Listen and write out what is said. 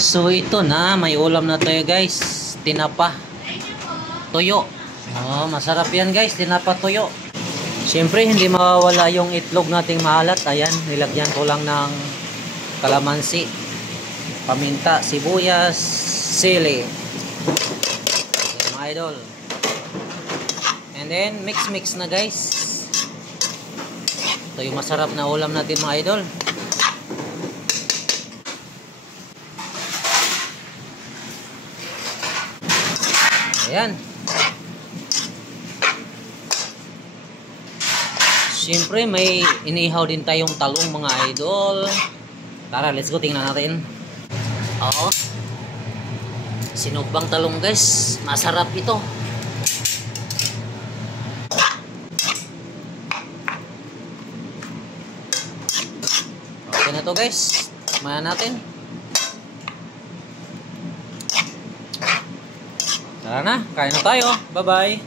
So ito na, may ulam na tayo guys. Tinapa. Tuyo. Oh, masarap yan guys, tinapa tuyo. Siyempre hindi mawawala yung itlog nating maalat. Ayan, nilagyan ko lang ng kalamansi, paminta, sibuyas, sili. Okay, mga idol. And then mix na guys. Ito yung masarap na ulam natin mga idol. Ayan. Siyempre may inihaw din tayong talong mga idol. Tara, let's go, tingnan natin. Oo. Sinugbang talong guys. Masarap ito. Okay na to guys. Tingnan natin. Tara na, kain na tayo. Bye-bye.